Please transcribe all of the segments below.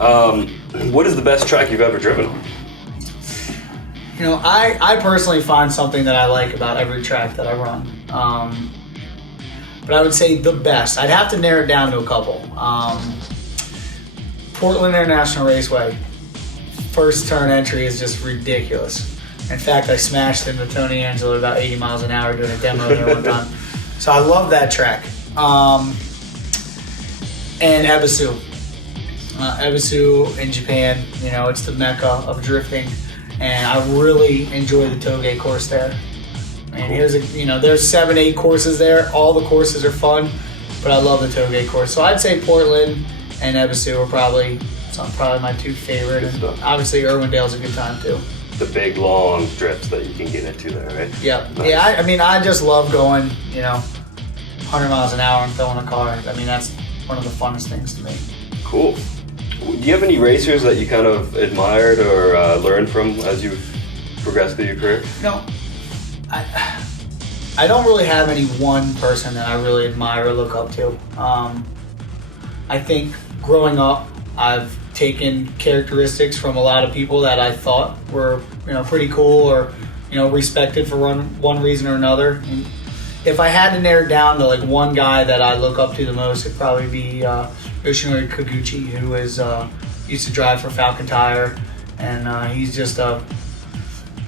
What is the best track you've ever driven? You know, I personally find something that I like about every track that I run. But I would say the best. I'd have to narrow it down to a couple. Portland International Raceway. First turn entry is just ridiculous. In fact, I smashed into Tony Angelo about 80 miles an hour doing a demo there one time. So I love that track. And Ebisu. Ebisu in Japan, you know, it's the mecca of drifting. And I really enjoy the Toge course there. And there's 7-8 courses there. All the courses are fun, but I love the Toge course. So I'd say Portland and Ebisu are probably my two favorite. And obviously Irwindale's a good time too. The big long drifts that you can get into there, right? Yeah. Nice. Yeah, I just love going, 100 miles an hour and throwing a car. I mean, that's one of the funnest things to me. Cool. Do you have any racers that you kind of admired or learned from as you progressed through your career? No. I don't really have any one person that I really admire or look up to. I think growing up, I've taken characteristics from a lot of people that I thought were, pretty cool or, respected for one reason or another. And if I had to narrow it down to like one guy that I look up to the most, it'd probably be Yoshinori Koguchi, who used to drive for Falcon Tire, and he's just a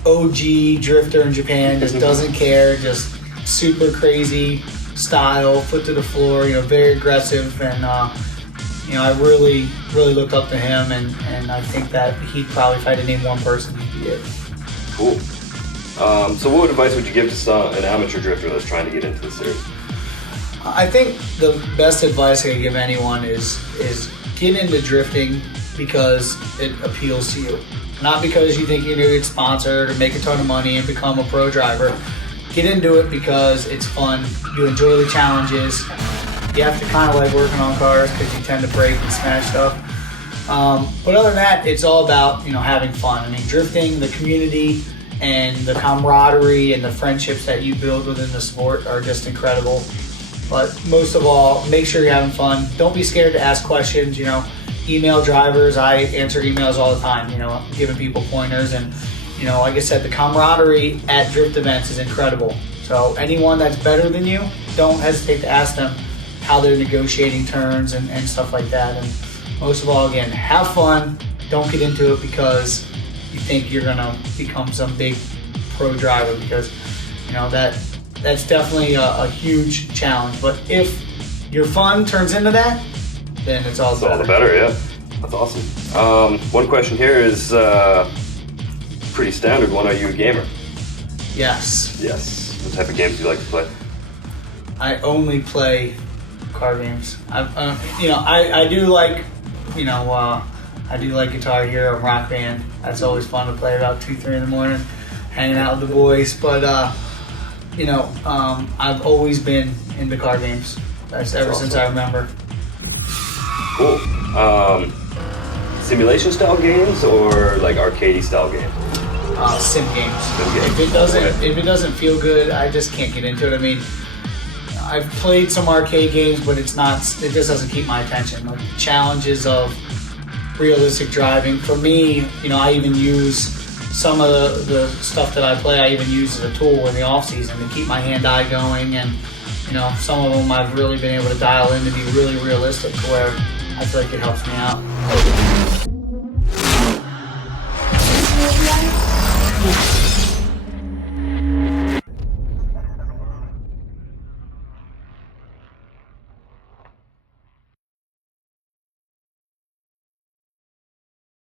OG drifter in Japan. Just doesn't care, just super crazy style, foot to the floor, very aggressive, and I really looked up to him, and I think that he'd probably, if I had to name one person, he'd be it. Cool. So what advice would you give to an amateur drifter that's trying to get into the series? I think the best advice I could give anyone is get into drifting because it appeals to you. Not because you think you're going to get sponsored or make a ton of money and become a pro driver. Get into it because it's fun. You enjoy the challenges. You have to kind of like working on cars because you tend to break and smash stuff. But other than that, it's all about having fun. I mean, drifting, the community, and the camaraderie and the friendships that you build within the sport are just incredible. But most of all, make sure you're having fun. Don't be scared to ask questions. Email drivers. I answer emails all the time. Giving people pointers, and like I said, the camaraderie at drift events is incredible. So anyone that's better than you, don't hesitate to ask them how they're negotiating turns and stuff like that. And most of all, again, have fun. Don't get into it because you think you're gonna become some big pro driver, because that's definitely a huge challenge. But if your fun turns into that, then it's all the better. Yeah, that's awesome. One question here is pretty standard one. Are you a gamer? Yes. What type of games do you like to play? I only play car games. I do like I do like Guitar Hero and Rock Band. That's always fun to play about 2-3 in the morning, hanging out with the boys. But I've always been into car games. That's ever awesome. Since I remember. Cool. Simulation style games or like arcade style games? Sim games. If it doesn't feel good, I just can't get into it. I mean, I've played some arcade games, but it just doesn't keep my attention. Like challenges of realistic driving. For me, I even use some of the stuff that I play, I even use as a tool in the off season to keep my hand-eye going, and some of them I've really been able to dial in to be really realistic, to where I feel like it helps me out.